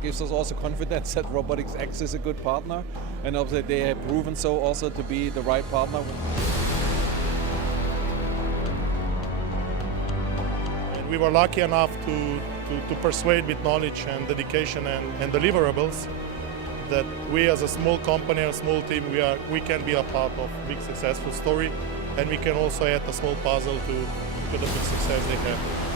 that gives us also confidence that RoboticsX is a good partner, and obviously they have proven so also to be the right partner. And we were lucky enough to persuade with knowledge and dedication and deliverables that we as a small company, a small team, we can be a part of a big successful story, and we can also add a small puzzle to the big success they have.